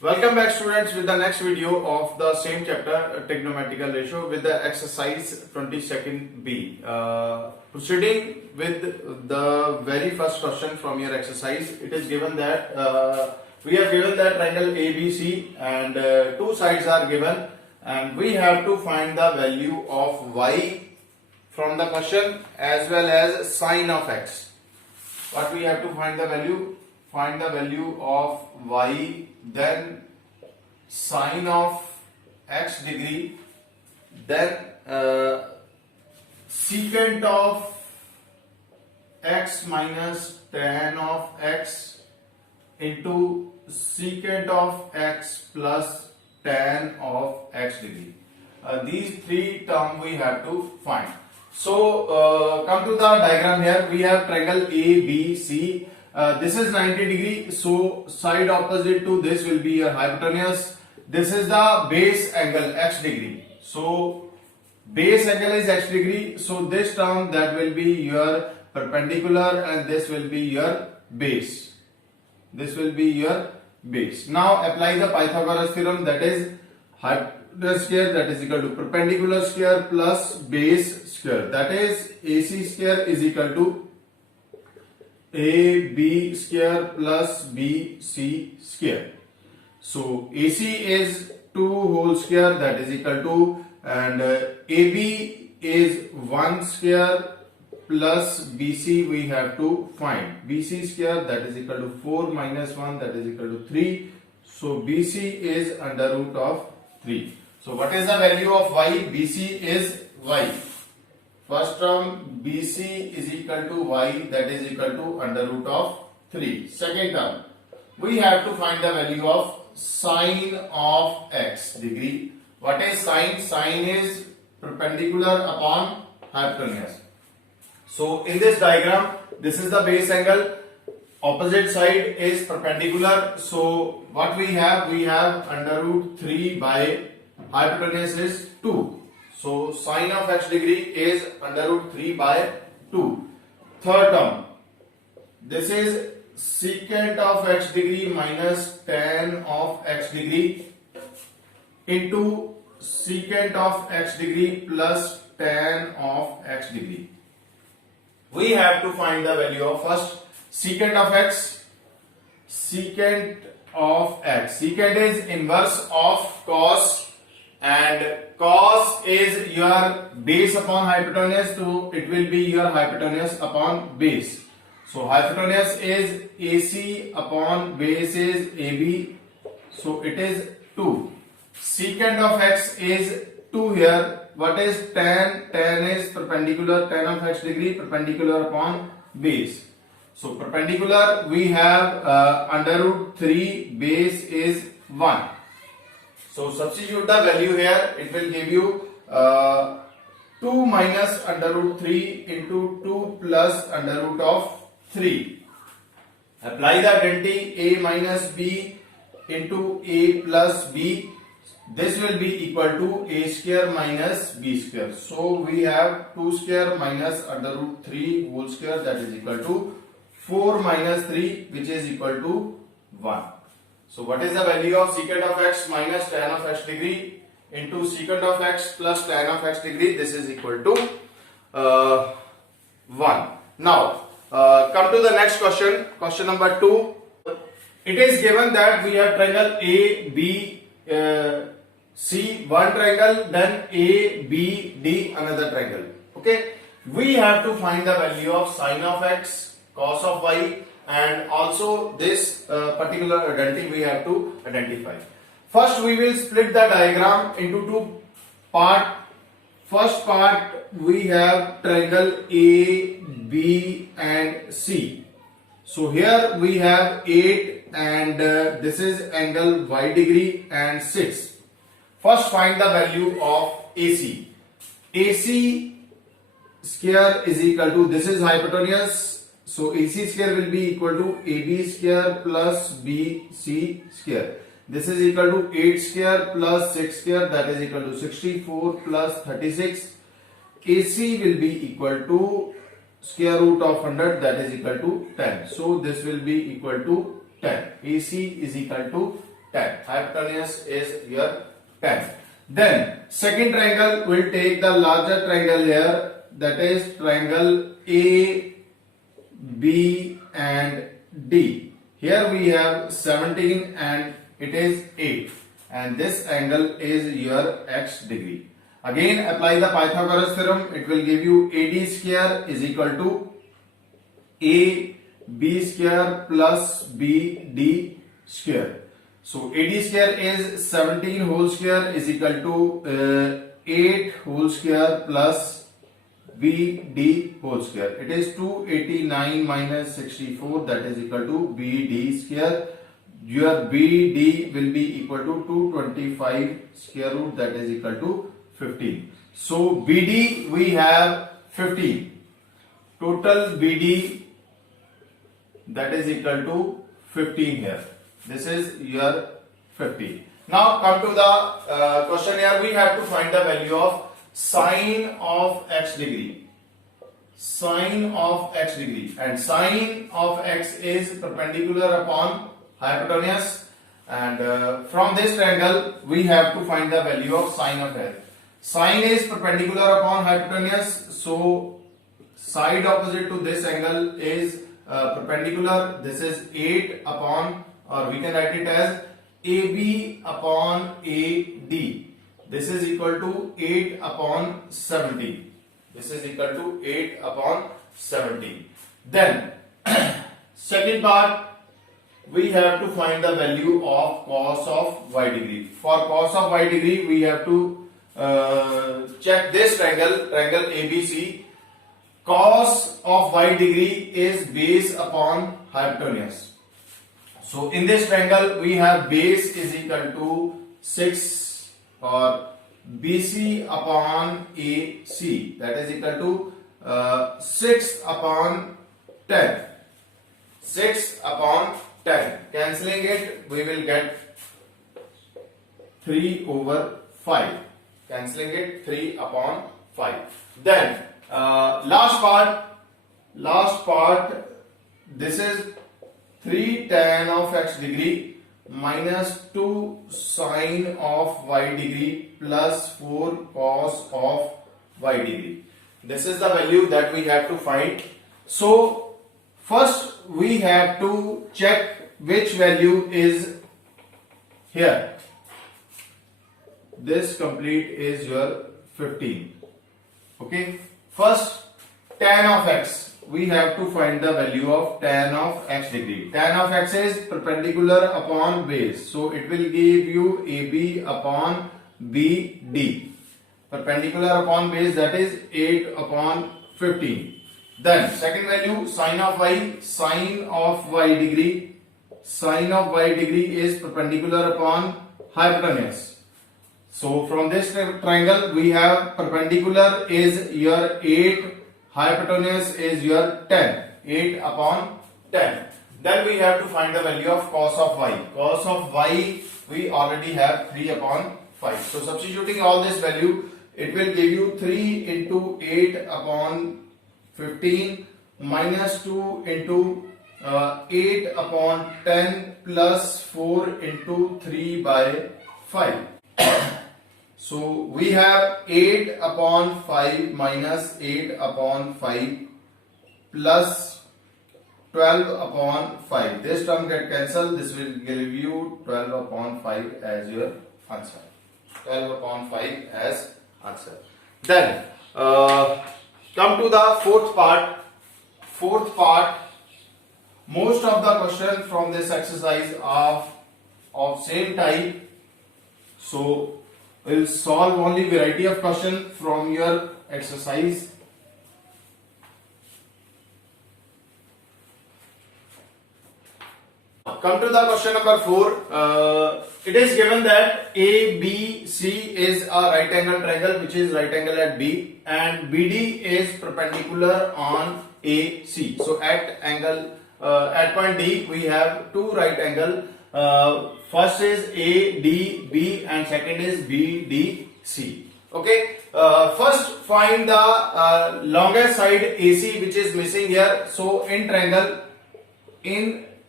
Welcome back students with the next video of the same chapter trigonometrical ratio with the exercise 22nd B. Proceeding with the very first question from your exercise, it is given that we have given that triangle ABC and two sides are given and we have to find the value of y from the question as well as sine of x. What we have to find the value? Find the value of y, then sine of x degree, then secant of x minus tan of x into secant of x plus tan of x degree. These three terms we have to find. So come to the diagram here. We have triangle ABC. This is 90 degree, so side opposite to this will be your hypotenuse. This is the base angle x degree. So base angle is x degree, so this term that will be your perpendicular and this will be your base. This will be your base. Now apply the Pythagoras theorem, that is hypotenuse square that is equal to perpendicular square plus base square, that is AC square is equal to AB square plus BC square. So AC is 2 whole square that is equal to, and AB is 1 square plus BC we have to find. BC square that is equal to 4 minus 1 that is equal to 3. So BC is under root of 3. So what is the value of y? BC is y. First term BC is equal to y, that is equal to under root of 3. Second term, we have to find the value of sine of x degree. What is sine? Sine is perpendicular upon hypotenuse. So in this diagram, this is the base angle, opposite side is perpendicular. So what we have under root 3 by hypotenuse is 2. So sine of x degree is under root 3 by 2. Third term, this is secant of x degree minus tan of x degree into secant of x degree plus tan of x degree. We have to find the value of first secant of x. Secant of x. Secant is inverse of cos, and cos is your base upon hypotenuse, so it will be your hypotenuse upon base. So hypotenuse is AC upon base is AB, so it is 2. Secant of x is 2 here. What is tan? Tan is perpendicular, tan of x degree perpendicular upon base. So perpendicular we have under root 3, base is 1. So substitute the value here, it will give you 2 minus under root 3 into 2 plus under root of 3. Apply the identity a minus b into a plus b. This will be equal to a square minus b square. So we have 2 square minus under root 3 whole square, that is equal to 4 minus 3, which is equal to 1. So what is the value of secant of x minus tan of x degree into secant of x plus tan of x degree? This is equal to 1. Now come to the next question, question number 2. It is given that we have triangle A, B, C, one triangle, then A, B, D, another triangle. Okay, we have to find the value of sine of x, cos of y, and also this particular identity we have to identify. First we will split the diagram into two parts. First part we have triangle A, B and C. So here we have 8 and this is angle y degree and 6. First find the value of AC. AC square is equal to, this is hypotenuse. So AC square will be equal to AB square plus BC square. This is equal to 8 square plus 6 square, that is equal to 64 plus 36. AC will be equal to square root of 100, that is equal to 10. So this will be equal to 10. AC is equal to 10. Hypotenuse is your 10. Then second triangle, will take the larger triangle here, that is triangle A, B and D. Here we have 17 and it is 8, and this angle is your x degree. Again apply the Pythagoras theorem. It will give you AD square is equal to AB square plus BD square. So AD square is 17 whole square is equal to 8 whole square plus BD whole square. It is 289 minus 64, that is equal to BD square. Your BD will be equal to 225 square root, that is equal to 15. So BD we have 15. Total BD, that is equal to 15 here. This is your 50. Now come to the question here. We have to find the value of sine of x degree. Sine of x degree, and sine of x is perpendicular upon hypotenuse, and from this triangle we have to find the value of sine of x. Sine is perpendicular upon hypotenuse, so side opposite to this angle is perpendicular. This is 8 upon, or we can write it as AB upon AD. This is equal to 8 upon 70. This is equal to 8 upon 70. Then second part, we have to find the value of cos of y degree. For cos of y degree, we have to check this triangle, triangle ABC. Cos of y degree is base upon hypotenuse. So in this triangle, we have base is equal to 6, or BC upon AC, that is equal to 6 upon 10. 6 upon 10. Cancelling it, we will get 3 over 5. Cancelling it, 3 upon 5. Then last part, this is 3 tan of x degree minus 2 sine of y degree plus 4 cos of y degree. This is the value that we have to find. So first we have to check which value is here. This complete is your 15. Okay. First, tan of x. We have to find the value of tan of x degree. Tan of x is perpendicular upon base. So it will give you AB upon BD. Perpendicular upon base, that is 8 upon 15. Then second value, sine of y. Sine of y degree. Sine of y degree is perpendicular upon hypotenuse. So from this triangle we have perpendicular is your 8, hypotenuse is your 10, 8 upon 10. Then we have to find the value of cos of y. Cos of y we already have 3 upon 5. So substituting all this value, it will give you 3 into 8 upon 15 minus 2 into 8 upon 10 plus 4 into 3 by 5. So we have 8 upon 5 minus 8 upon 5 plus 12 upon 5. This term get cancelled. This will give you 12 upon 5 as your answer. 12 upon 5 as answer. Then come to the fourth part. Fourth part, most of the questions from this exercise are of same type. So we'll solve only variety of question from your exercise. Come to the question number 4. It is given that ABC is a right angle triangle which is right angle at B, and BD is perpendicular on AC. So at angle at point D we have two right angle. First is ADB and second is BDC. Okay. First find the longest side AC which is missing here. So in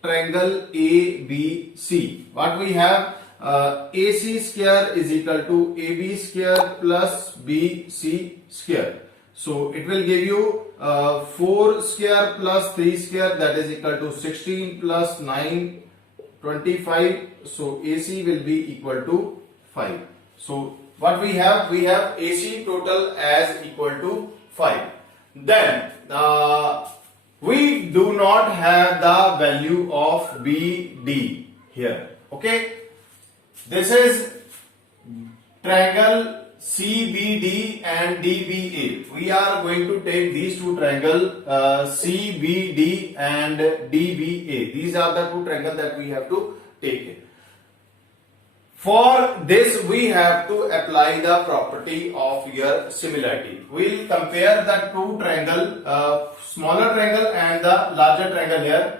triangle ABC. What we have? AC square is equal to AB square plus BC square. So it will give you 4 square plus 3 square, that is equal to 16 plus 9, 25. So AC will be equal to 5. So what we have? We have AC total as equal to 5. Then we do not have the value of BD here. Okay. This is triangle CBD and DBA. We are going to take these two triangles CBD and DBA. These are the two triangles that we have to take it. For this we have to apply the property of your similarity. We'll compare the two triangle, smaller triangle and the larger triangle here.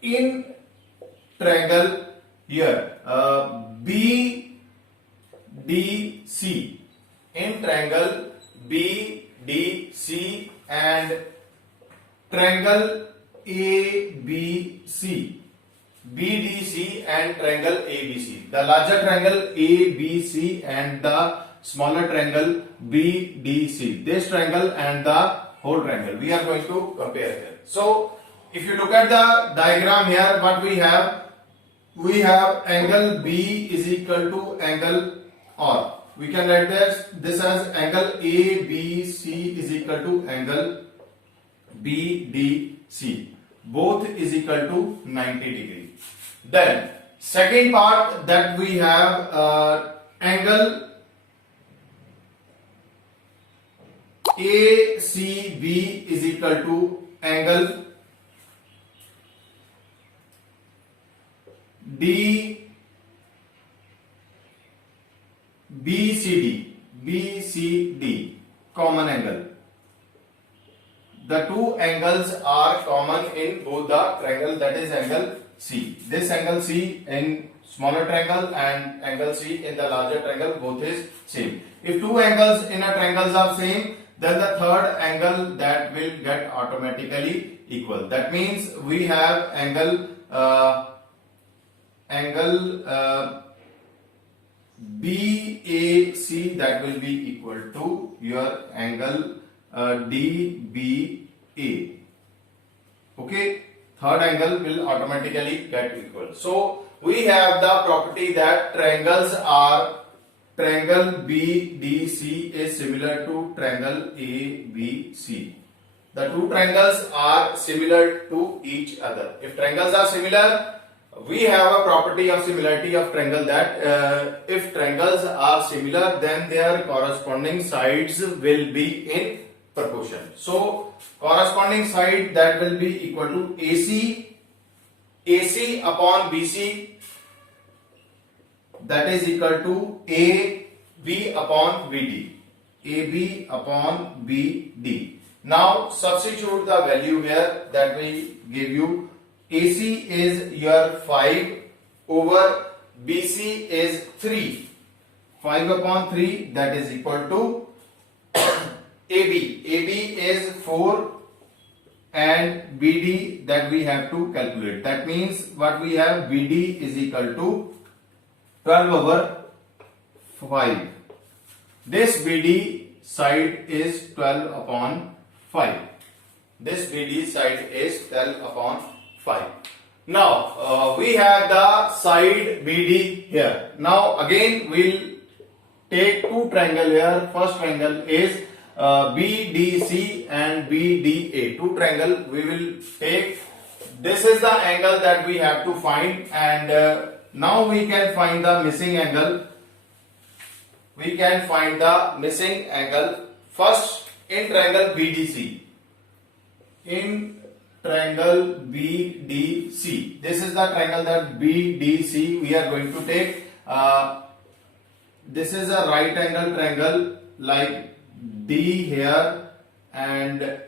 In triangle here BDC, in triangle BDC and triangle ABC, BDC and triangle ABC. The larger triangle ABC and the smaller triangle BDC. This triangle and the whole triangle we are going to compare here. So if you look at the diagram here, what we have? We have angle B is equal to angle, or we can write this as angle ABC is equal to angle BDC. Both is equal to 90 degree. Then second part that we have angle ACB is equal to angle BCD, common angle. The two angles are common in both the triangle, that is angle C. This angle C in smaller triangle and angle C in the larger triangle, both is same. If two angles in a triangle are same, then the third angle that will get automatically equal. That means we have angle BAC, that will be equal to your angle DBA. Okay, third angle will automatically get equal. So we have the property that triangle BDC is similar to triangle ABC. The two triangles are similar to each other. If triangles are similar, we have a property of similarity of triangle that if triangles are similar, then their corresponding sides will be in proportion. So corresponding side that will be equal to AC upon BC, that is equal to AB upon BD, AB upon BD. Now substitute the value here that we give you. AC is your 5 over BC is 3. 5 upon 3, that is equal to AB. AB is 4 and BD that we have to calculate. That means what we have, BD is equal to 12 over 5. This BD side is 12 upon 5. This BD side is 12 upon 5. Now we have the side BD here. Now again we'll take two triangle here. First triangle is BDC and BDA. Two triangle we will take. This is the angle that we have to find, and now we can find the missing angle. We can find the missing angle first in triangle BDC. In triangle BDC, this is the triangle that BDC we are going to take. This is a right angle triangle like D here and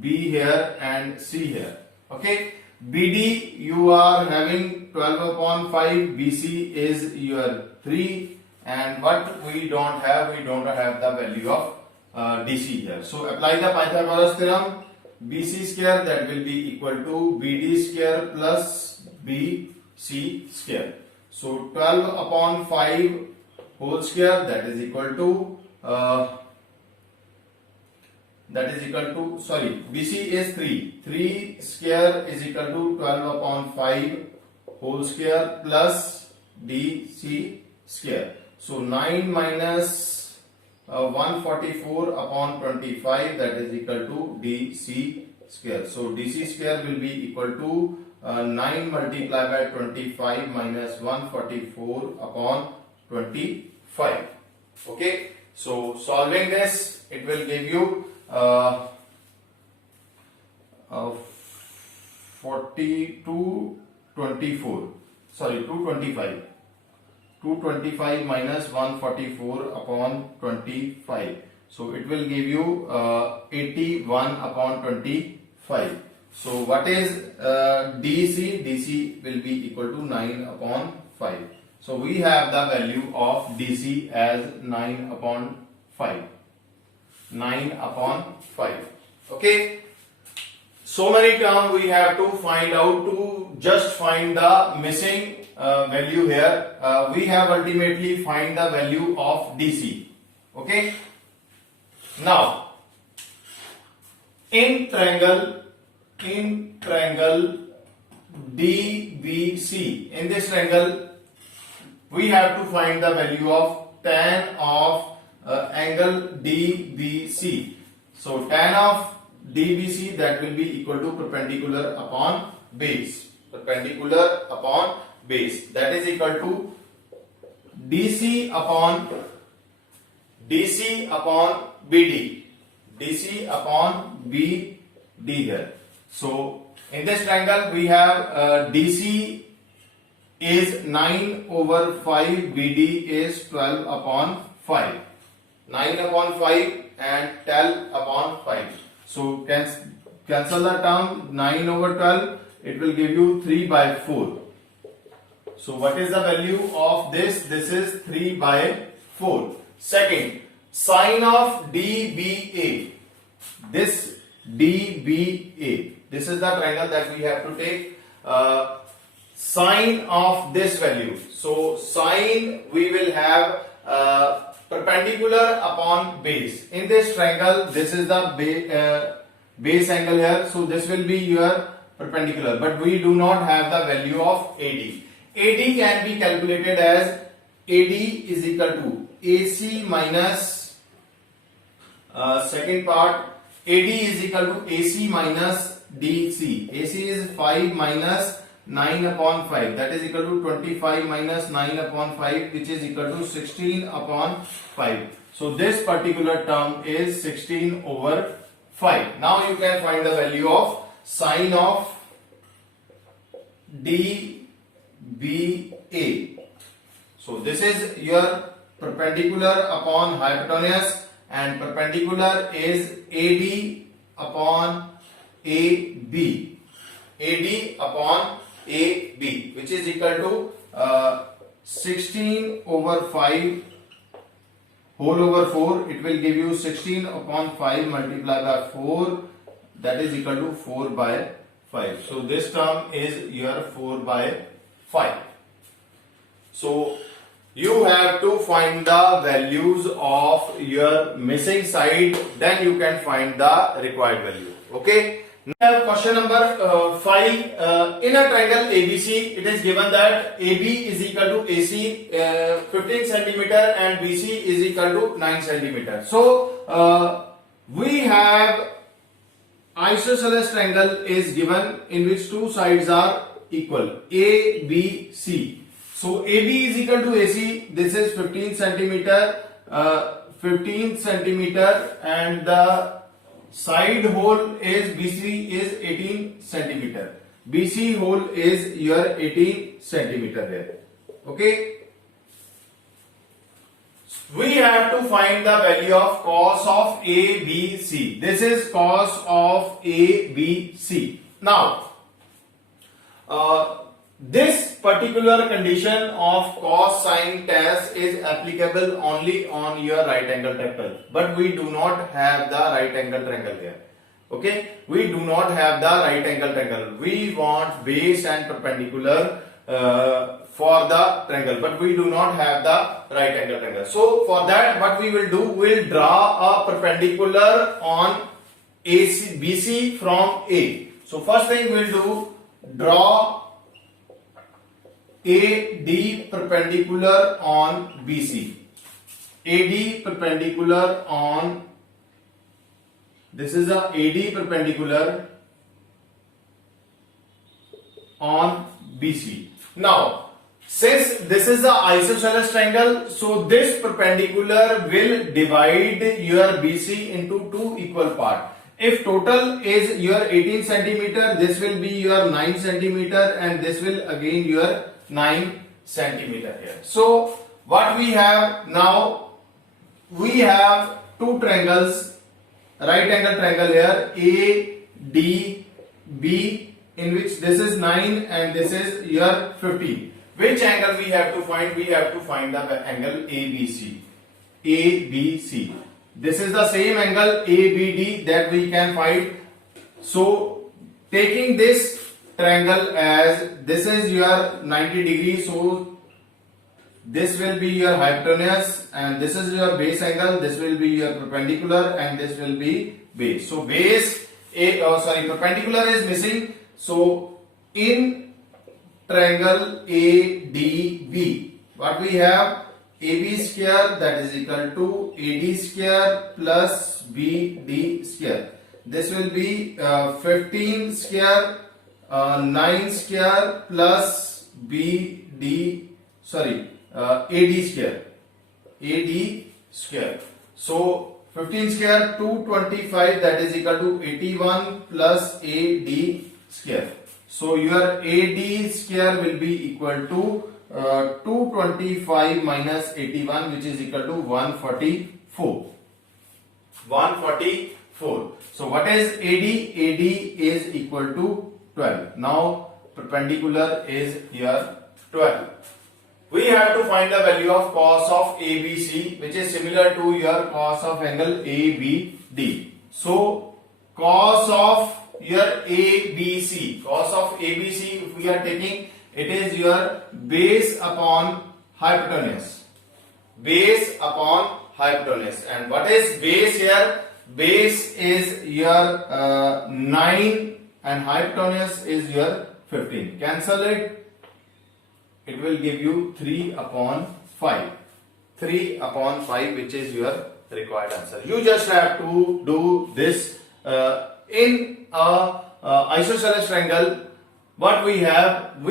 B here and C here. Okay, BD you are having 12 upon 5, BC is your 3, and what we don't have the value of DC here. So apply the Pythagoras theorem. BC square, that will be equal to BD square plus BC square. So 12 upon 5 whole square, that is equal to BC is 3 square is equal to 12 upon 5 whole square plus DC square. So 9 minus 144 upon 25, that is equal to DC square. So DC square will be equal to 9 multiplied by 25 minus 144 upon 25. Okay, so solving this, it will give you 225 minus 144 upon 25. So it will give you 81 upon 25. So what is DC? DC will be equal to 9 upon 5. So we have the value of DC as 9 upon 5. 9 upon 5. Okay. So many terms we have to find out to just find the missing value here. We have ultimately find the value of DC. Okay. Now, in triangle DBC, in this triangle, we have to find the value of tan of angle DBC. So tan of DBC, that will be equal to perpendicular upon base. Perpendicular upon base, that is equal to DC upon BD. DC upon BD here. So in this triangle we have DC is 9 over 5, BD is 12 upon 5. 9 upon 5 and 12 upon 5. So cancel the term, 9 over 12, it will give you 3 by 4. So what is the value of this? This is 3 by 4. Second, sine of DBA. This DBA, this is the triangle that we have to take. Sine of this value. So sine, we will have perpendicular upon base. In this triangle, this is the base angle here. So this will be your perpendicular, but we do not have the value of AD. AD can be calculated as AD is equal to AC minus second part, AD is equal to AC minus DC. AC is 5 minus 9 upon 5, that is equal to 25 minus 9 upon 5, which is equal to 16 upon 5. So this particular term is 16 over 5. Now you can find the value of sine of DBA. So this is your perpendicular upon hypotenuse, and perpendicular is AD upon AB. AD upon AB, which is equal to 16 over 5 whole over 4. It will give you 16 upon 5 multiplied by 4, that is equal to 4 by 5. So this term is your 4 by 5. So you have to find the values of your missing side, then you can find the required value. Okay. Now question number 5. In a triangle ABC, it is given that AB is equal to AC 15 centimeter and BC is equal to 9 centimeter. So we have isosceles triangle is given in which two sides are equal, ABC. So AB is equal to AC. This is 15 centimeter, and the side hole is BC is 18 centimeter. BC hole is your 18 centimeter there. Okay. We have to find the value of cos of ABC. This is cos of ABC. Now, this particular condition of cos sin tas is applicable only on your right angle triangle, but we do not have the right angle triangle here. Okay, we do not have the right angle triangle. We want base and perpendicular for the triangle, but we do not have the right angle triangle. So for that, what we will do, we'll draw a perpendicular on AC, BC from A. So first thing we'll do, draw AD perpendicular on BC. AD perpendicular on, this is a AD perpendicular on BC. Now, since this is the isosceles triangle, so this perpendicular will divide your BC into two equal parts. If total is your 18 centimeter, this will be your 9 centimeter, and this will again your 9 centimeter here. So what we have now, we have two triangles, right angle triangle here, ADB, in which this is 9 and this is your 15. Which angle we have to find? We have to find the angle ABC. ABC. This is the same angle ABD that we can find. So taking this triangle as, this is your 90 degrees, so this will be your hypotenuse, and this is your base angle, this will be your perpendicular, and this will be base. So base, perpendicular is missing. So in triangle ADB, what we have, AB square, that is equal to AD square plus BD square. This will be 15 square, 9 square plus AD square. AD square. So 15 square 225, that is equal to 81 plus AD square. So your AD square will be equal to 225 minus 81, which is equal to 144. 144. So what is AD? AD is equal to 12. Now perpendicular is here 12. We have to find the value of cos of ABC, which is similar to your cos of angle ABD. So cos of your ABC, cos of ABC, if we are taking, it is your base upon hypotenuse. Base upon hypotenuse. And what is base here? Base is your 9 and hypotenuse is your 15. Cancel it. It will give you 3 upon 5. 3 upon 5, which is your required answer. You just have to do this in a isosceles triangle. What we have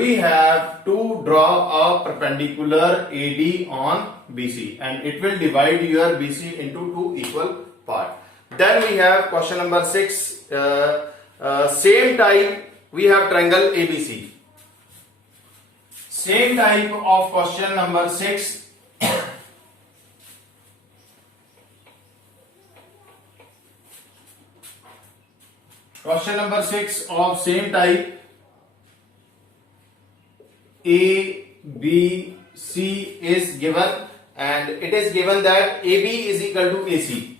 to draw a perpendicular AD on BC, and it will divide your BC into two equal parts. Then we have question number 6. Same type, we have triangle ABC. Same type of question number 6. Question number 6 of same type. A, B, C is given, and it is given that AB is equal to AC.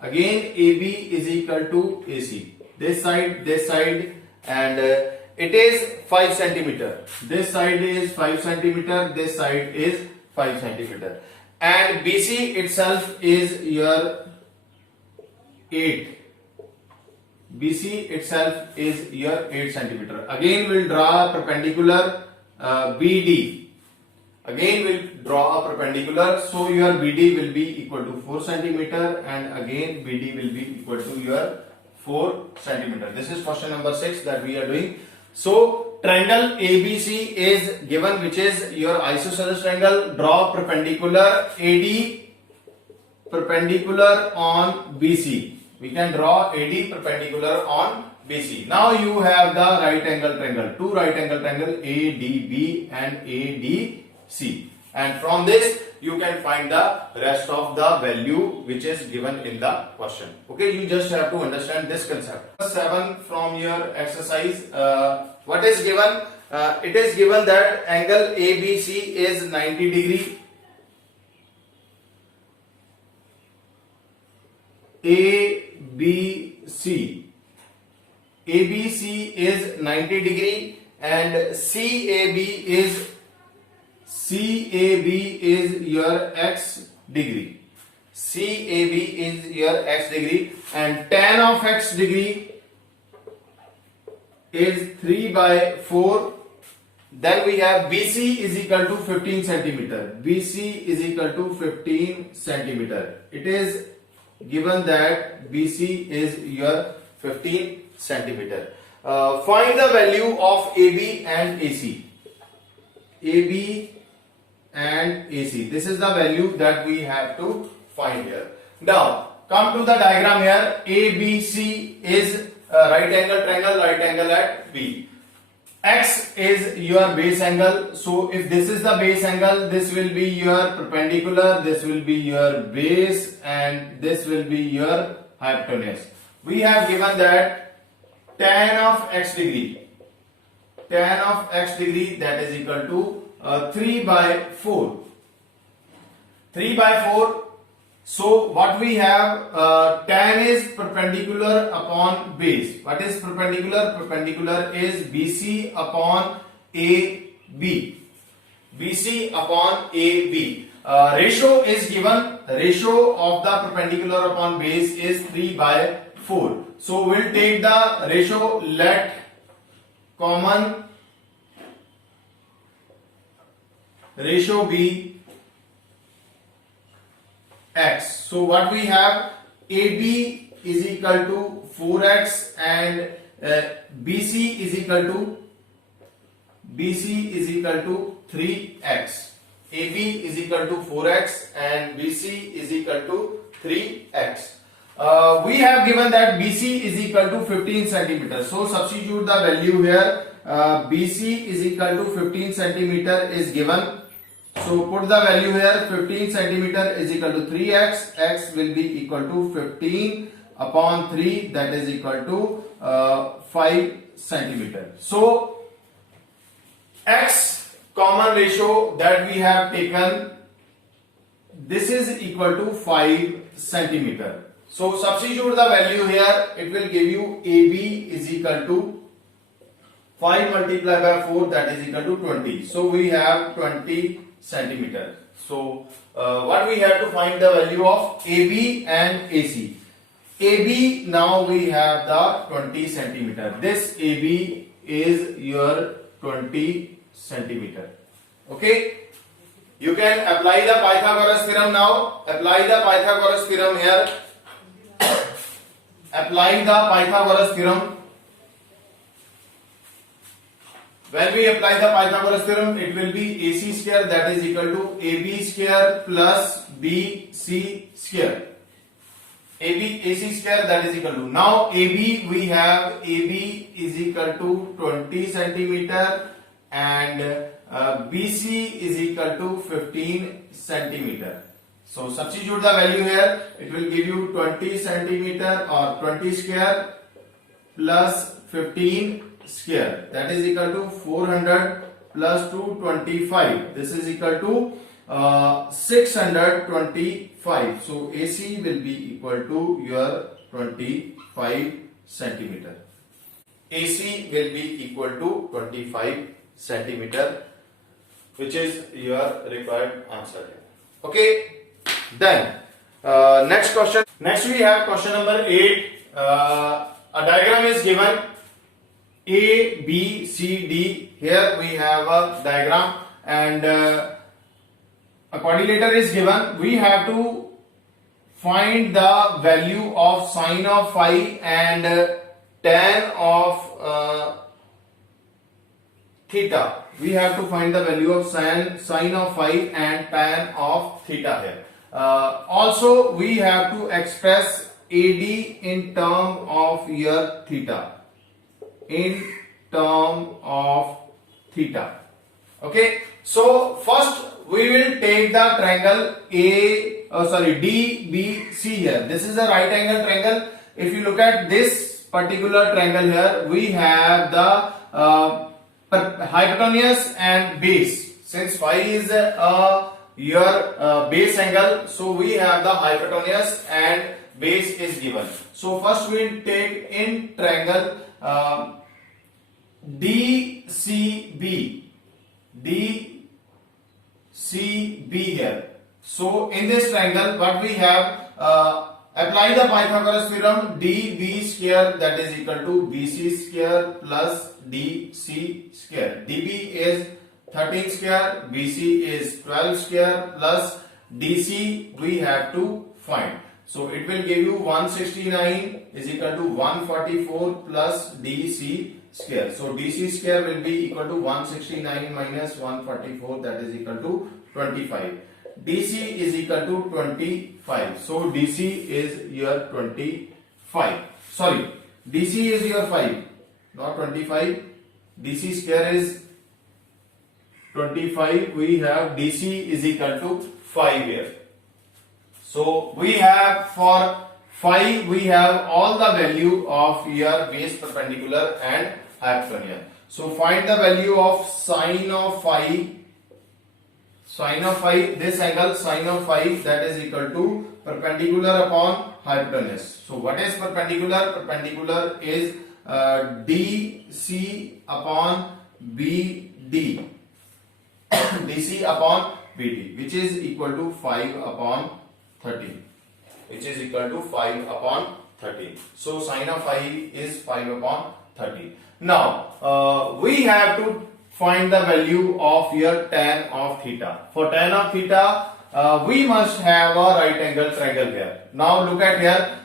Again, AB is equal to AC. This side, and it is 5 centimeter. This side is 5 centimeter. This side is 5 centimeter. And BC itself is your 8. BC itself is your 8 centimeter. Again, we'll draw a perpendicular BD. Again, we'll draw a perpendicular. So your BD will be equal to 4 centimeter, and again BD will be equal to your 4 centimeter. This is question number 6 that we are doing. So triangle ABC is given, which is your isosceles triangle. Draw perpendicular AD perpendicular on BC. We can draw AD perpendicular on BC. Now you have the right angle triangle. Two right angle triangle, ADB and ADC. And from this you can find the rest of the value which is given in the question. Okay, you just have to understand this concept. 7 from your exercise. What is given? It is given that angle ABC is 90 degree. ABC ABC is 90 degree and CAB is your x degree. CAB is your x degree and tan of x degree is 3/4. Then we have BC is equal to 15 centimeter. BC is equal to 15 centimeter. It is given that BC is your 15 centimeter. Find the value of AB and AC. AB and AC. This is the value that we have to find here. Now come to the diagram here. ABC is a right angle triangle, right angle at B. X is your base angle. So if this is the base angle, this will be your perpendicular, this will be your base, and this will be your hypotenuse. We have given that tan of x degree, that is equal to 3/4. 3/4. So what we have, tan is perpendicular upon base. What is perpendicular? Perpendicular is BC upon AB. BC upon AB. Ratio is given. Ratio of the perpendicular upon base is 3/4. So we'll take the ratio. Let common ratio be x. So what we have, AB is equal to 4x and BC is equal to 3x. AB is equal to 4x and BC is equal to 3x. We have given that BC is equal to 15 centimeters. So substitute the value here. BC is equal to 15 centimeter is given. So put the value here. 15 centimeter is equal to 3x. X will be equal to 15 upon 3, that is equal to 5 centimeter. So x common ratio that we have taken, this is equal to 5 centimeter. So substitute the value here. It will give you AB is equal to 5 multiplied by 4, that is equal to 20. So we have 20 centimeter. So what we have to find the value of AB and AC. AB, now we have the 20 centimeter. This AB is your 20 centimeter. Okay. You can apply the Pythagoras theorem now. Apply the Pythagoras theorem here. Apply the Pythagoras theorem. When we apply the Pythagoras theorem, it will be AC square, that is equal to AB square plus BC square. AC square, that is equal to, now AB, we have AB is equal to 20 centimeter and BC is equal to 15 centimeter. So substitute the value here. It will give you 20 centimeter or 20 square plus 15 square, that is equal to 400 plus 225. This is equal to 625. So AC will be equal to your 25 centimeter. AC will be equal to 25 centimeter, which is your required answer. Okay. Then next question. Next we have question number 8. A diagram is given. A, B, C, D. Here we have a diagram and a coordinator is given. We have to find the value of sine of phi and tan of theta. We have to find the value of sine of phi and tan of theta here. Also we have to express AD in term of your theta. In term of theta. Okay. So first we will take the triangle DBC here. This is a right angle triangle. If you look at this particular triangle here, we have the hypotenuse and base. Since phi is your base angle, so we have the hypotenuse and base is given. So first we will take in triangle DCB here. So in this triangle, what we have, apply the Pythagoras theorem. DB square that is equal to BC square plus DC square. DB is 13 square, BC is 12 square plus DC we have to find. So it will give you 169 is equal to 144 plus DC square. So DC square will be equal to 169 minus 144, that is equal to 25. DC is equal to 25. So DC is your 25. Sorry, DC is your 5, not 25. DC square is 25. We have DC is equal to 5 here. So we have for phi, we have all the value of your base, perpendicular and hypotenuse. So find the value of sine of phi. Sine of phi, this angle sine of phi, that is equal to perpendicular upon hypotenuse. So what is perpendicular? Perpendicular is DC upon BD. DC upon BD, which is equal to 5 upon 13, which is equal to 5 upon 13. So sine of phi is 5 upon 13. Now we have to find the value of your tan of theta. For tan of theta, we must have a right angle triangle here. Now look at here.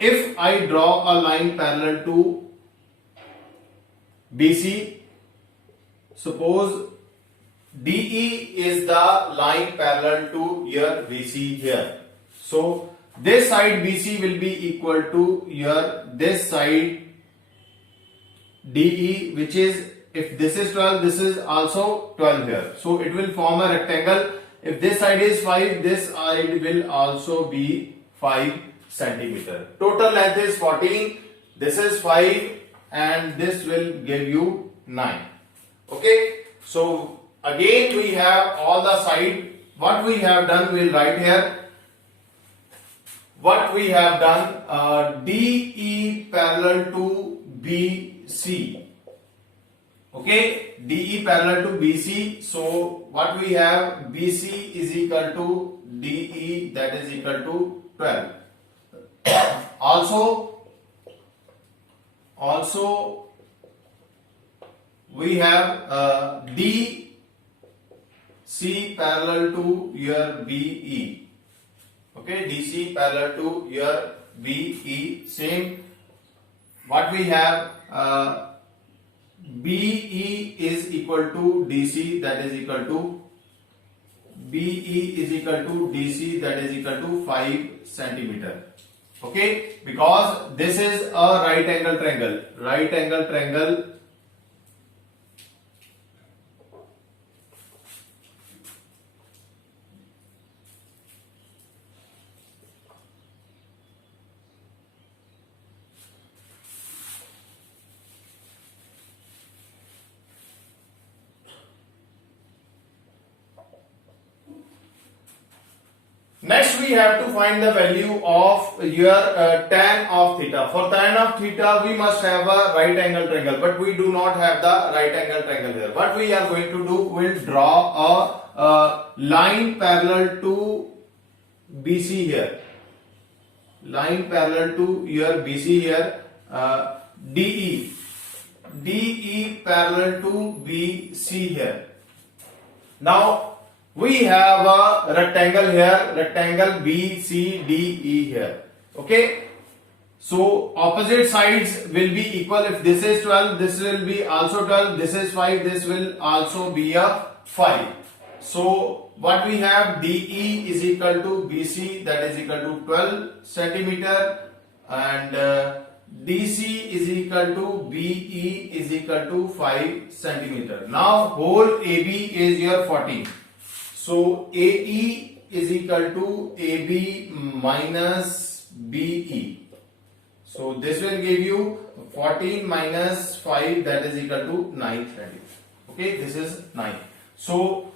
If I draw a line parallel to BC, suppose DE is the line parallel to your BC here. So this side BC will be equal to your this side DE, which is, if this is 12, this is also 12 here. So it will form a rectangle. If this side is 5, this side will also be 5 centimeter. Total length is 14. This is 5 and this will give you 9. Okay. So again we have all the side. What we have done, we'll write here. What we have done, DE parallel to BC. Okay, DE parallel to BC. So what we have, BC is equal to DE, that is equal to 12. Also we have DC parallel to your BE. Okay, DC parallel to your BE. Same. What we have, BE is equal to DC, that is equal to BE is equal to DC, that is equal to 5 centimeter. Okay, because this is a right angle triangle. Right angle triangle. Next we have to find the value of your tan of theta. For tan of theta, we must have a right angle triangle, but we do not have the right angle triangle here. What we are going to do, we'll draw a line parallel to BC here. Line parallel to your BC here. DE parallel to BC here. Now we have a rectangle here, rectangle BCDE here. Okay, so opposite sides will be equal. If this is 12, this will be also 12. This is 5, this will also be a 5. So what we have, DE is equal to BC, that is equal to 12 centimeter, and DC is equal to BE is equal to 5 centimeter. Now whole AB is your 14. So AE is equal to AB minus BE. So this will give you 14 minus 5, that is equal to 9 centimeter. Okay, this is 9. So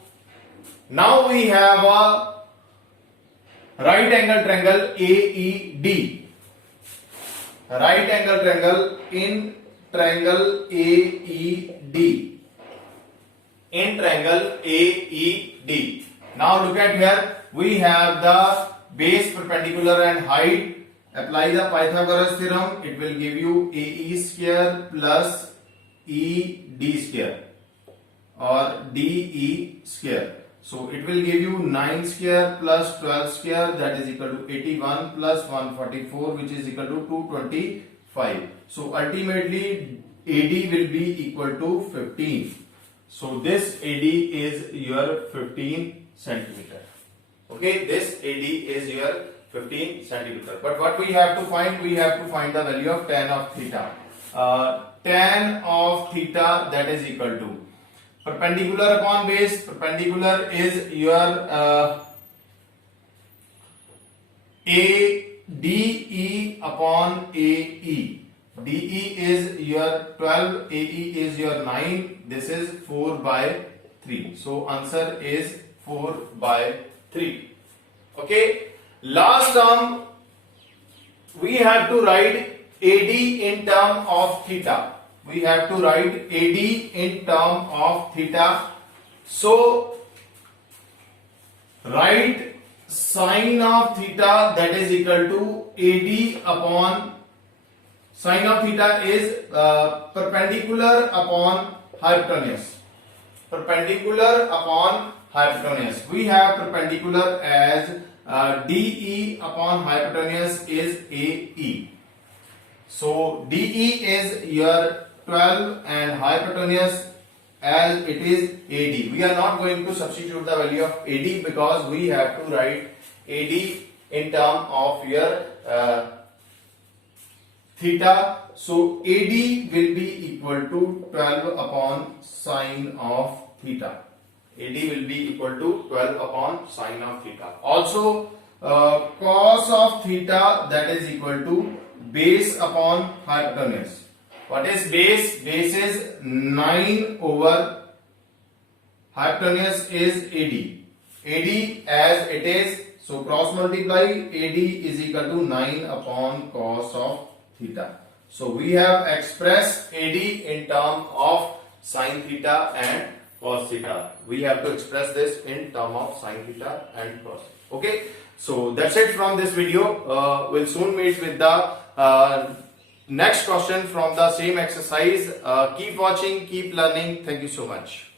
now we have a right angle triangle AED. Right angle triangle in triangle AED. In triangle AED. Now look at here. We have the base, perpendicular and height. Apply the Pythagoras theorem. It will give you AE square plus ED square or DE square. So it will give you 9 square plus 12 square, that is equal to 81 plus 144, which is equal to 225. So ultimately AD will be equal to 15. So this AD is your 15 centimeter. Okay, this AD is your 15 centimeter. But what we have to find? We have to find the value of tan of theta. Tan of theta, that is equal to perpendicular upon base. Perpendicular is your DE upon AE. DE is your 12, AE is your 9. This is 4 by 3. So answer is 4 by 3. Okay. Last term, we have to write AD in term of theta. We have to write AD in term of theta. So write sine of theta, that is equal to AD upon sine of theta is perpendicular upon hypotenuse. Perpendicular upon hypotenuse. We have perpendicular as DE upon hypotenuse is AE. So DE is your 12 and hypotenuse as it is AD. We are not going to substitute the value of AD because we have to write AD in term of your theta. So AD will be equal to 12 upon sine of theta. AD will be equal to 12 upon sine of theta. Also cos of theta, that is equal to base upon hypotenuse. What is base? Base is 9 over hypotenuse is AD. AD as it is, so cross multiply, AD is equal to 9 upon cos of theta. So we have expressed AD in term of sine theta and cos theta. We have to express this in term of sine theta and cos. Okay, so that's it from this video. We'll soon meet with the next question from the same exercise. Keep watching, keep learning. Thank you so much.